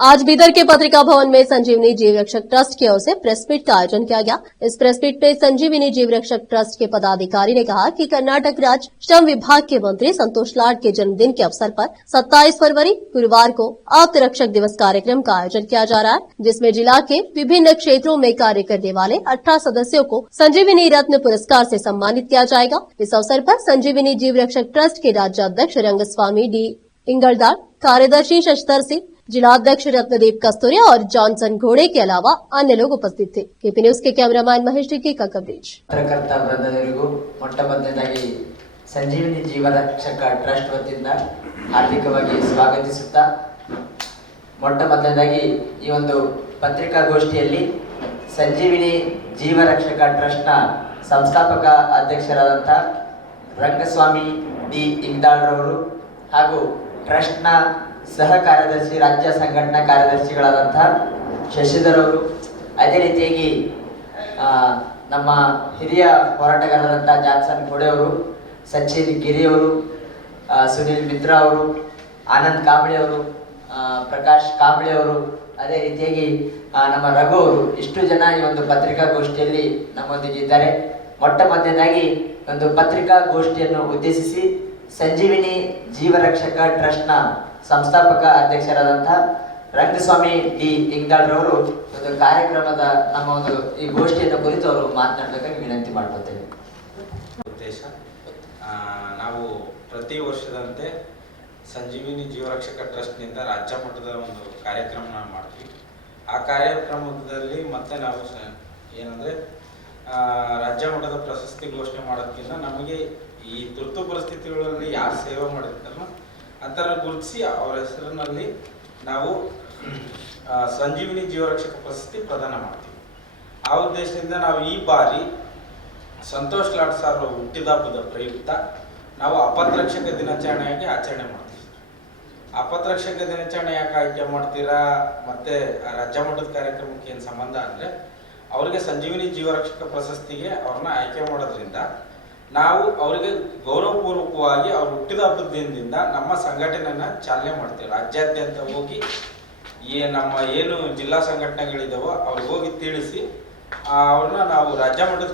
आज बीदर के पत्रिका भवन में संजीवनी जीव रक्षक ट्रस्ट की ओर से प्रेस मीट का आयोजन किया गया। इस प्रेस मीट में संजीवनी जीव रक्षक ट्रस्ट के पदाधिकारी ने कहा कि कर्नाटक राज्य श्रम विभाग के मंत्री संतोष लाड के जन्मदिन के अवसर पर 27 फरवरी गुरुवार को आप्त रक्षक दिवस कार्यक्रम का आयोजन किया जा रहा है, जिसमें जिला के विभिन्न क्षेत्रों में कार्य करने वाले 18 सदस्यों को संजीवनी रत्न पुरस्कार से सम्मानित किया जाएगा। इस अवसर पर संजीवनी जीव रक्षक ट्रस्ट के राज्याध्यक्ष रंगस्वामी डी इंगलदार, कार्यदर्शी शशधर सिंह, जिलाध्यक्ष रत्नदीप कस्तूरिया और जॉनसन घोड़े के अलावा अन्य लोग उपस्थित थे। केपी न्यूज के कैमरामैन महेश टिक्की का कवरेज। ಪತ್ರಕರ್ತ ವೃಂದದವರಿಗೂ ಮೊಟ್ಟಮೊದಲನೇದಾಗಿ ಸಂಜೀವಿನಿ ಜೀವರಕ್ಷಕ ಟ್ರಸ್ಟ್ ವತಿಯಿಂದ ಹಾರ್ದಿಕವಾಗಿ ಸ್ವಾಗತಿಸುತ್ತಾ ಮೊಟ್ಟಮೊದಲನೇದಾಗಿ ಈ ಒಂದು ಪತ್ರಿಕಾಗೋಷ್ಠಿಯಲ್ಲಿ ಸಂಜೀವಿನಿ ಜೀವರಕ್ಷಕ ಟ್ರಸ್ಟ್ನ ಸಂಸ್ಥಾಪಕ ಅಧ್ಯಕ್ಷರಾದಂಥ ರಂಗಸ್ವಾಮಿ ಡಿ ಇಂಗ್ದಾಳ್ರವರು ಹಾಗೂ ಟ್ರಸ್ಟ್ನ ಸಹ ಕಾರ್ಯದರ್ಶಿ ರಾಜ್ಯ ಸಂಘಟನಾ ಕಾರ್ಯದರ್ಶಿಗಳಾದಂತಹ ಶಶಿಧರ್ ಅವರು, ಅದೇ ರೀತಿಯಾಗಿ ನಮ್ಮ ಹಿರಿಯ ಹೋರಾಟಗಾರರಾದಂಥ ಜಾನ್ಸನ್ ಘೋಡೆ ಅವರು, ಸಚಿನ್ ಗಿರಿ ಅವರು, ಸುನಿಲ್ ಮಿತ್ರ ಅವರು, ಆನಂದ್ ಕಾಂಬಳೆ ಅವರು, ಪ್ರಕಾಶ್ ಕಾಂಬಳೆ ಅವರು, ಅದೇ ರೀತಿಯಾಗಿ ನಮ್ಮ ರಘು ಅವರು, ಇಷ್ಟು ಜನ ಈ ಒಂದು ಪತ್ರಿಕಾಗೋಷ್ಠಿಯಲ್ಲಿ ನಮ್ಮೊಂದಿಗೆ ಇದ್ದಾರೆ. ಮೊಟ್ಟಮೊದಲನೇದಾಗಿ ಒಂದು ಪತ್ರಿಕಾಗೋಷ್ಠಿಯನ್ನು ಉದ್ದೇಶಿಸಿ ಸಂಜೀವಿನಿ ಜೀವರಕ್ಷಕ ಟ್ರಸ್ಟ್ನ ಸಂಸ್ಥಾಪಕ ಅಧ್ಯಕ್ಷರಾದಂತಹ ರಂಗಸ್ವಾಮಿ ಡಿ ಇಂಗ್ದಾಳ್ರವರು ಒಂದು ಕಾರ್ಯಕ್ರಮದ ನಮ್ಮ ಒಂದು ಈ ಗೋಷ್ಠಿಯನ್ನು ಕುರಿತು ಅವರು ಮಾತನಾಡಬೇಕಾಗಿ ವಿನಂತಿ ಮಾಡ್ಕೊತೇವೆ. ಉದ್ದೇಶ, ನಾವು ಪ್ರತಿ ವರ್ಷದಂತೆ ಸಂಜೀವಿನಿ ಜೀವರಕ್ಷಕ ಟ್ರಸ್ಟ್ನಿಂದ ರಾಜ್ಯ ಮಟ್ಟದ ಒಂದು ಕಾರ್ಯಕ್ರಮ ಮಾಡ್ತೀವಿ. ಆ ಕಾರ್ಯಕ್ರಮದಲ್ಲಿ ಮತ್ತೆ ನಾವು ಏನಂದರೆ ರಾಜ್ಯ ಮಟ್ಟದ ಪ್ರಶಸ್ತಿ ಘೋಷಣೆ ಮಾಡೋದಕ್ಕಿಂತ ನಮಗೆ ಈ ತುರ್ತು ಪರಿಸ್ಥಿತಿಗಳಲ್ಲಿ ಯಾರು ಸೇವೆ ಮಾಡಿರ್ತಾರೋ ಆ ಥರ ಗುರುತಿಸಿ ಅವರ ಹೆಸರಿನಲ್ಲಿ ನಾವು ಸಂಜೀವಿನಿ ಜೀವರಕ್ಷಕ ಪ್ರಶಸ್ತಿ ಪ್ರದಾನ ಮಾಡ್ತೀವಿ. ಆ ಉದ್ದೇಶದಿಂದ ನಾವು ಈ ಬಾರಿ ಸಂತೋಷ್ ಲಾಡ್ ಸರ್ ಹುಟ್ಟಿದ ಹಬ್ಬದ ಪ್ರಯುಕ್ತ ನಾವು ಅಪತ್ರಕ್ಷಕ ದಿನಾಚರಣೆಯಾಗಿ ಆಚರಣೆ ಮಾಡ್ತೀವಿ. ಅಪತ್ರಕ್ಷಕ ದಿನಾಚರಣೆ ಯಾಕೆ ಆಯ್ಕೆ ಮಾಡ್ತೀರಾ ಮತ್ತು ರಾಜ್ಯ ಮಟ್ಟದ ಕಾರ್ಯಕ್ರಮಕ್ಕೆ ಏನು ಸಂಬಂಧ ಅಂದರೆ, ಅವರಿಗೆ ಸಂಜೀವಿನಿ ಜೀವರಕ್ಷಕ ಪ್ರಶಸ್ತಿಗೆ ಅವ್ರನ್ನ ಆಯ್ಕೆ ಮಾಡೋದ್ರಿಂದ ನಾವು ಅವರಿಗೆ ಗೌರವಪೂರ್ವಕವಾಗಿ ಅವ್ರು ಹುಟ್ಟಿದ ಹಬ್ಬದ ದಿನದಿಂದ ನಮ್ಮ ಸಂಘಟನೆಯನ್ನು ಚಾಲನೆ ಮಾಡ್ತೀವಿ. ರಾಜ್ಯಾದ್ಯಂತ ಹೋಗಿ ನಮ್ಮ ಏನು ಜಿಲ್ಲಾ ಸಂಘಟನೆಗಳಿದ್ದಾವೋ ಅವ್ರಿಗೆ ಹೋಗಿ ತಿಳಿಸಿ ಅವ್ರನ್ನ ನಾವು ರಾಜ್ಯ ಮಟ್ಟದ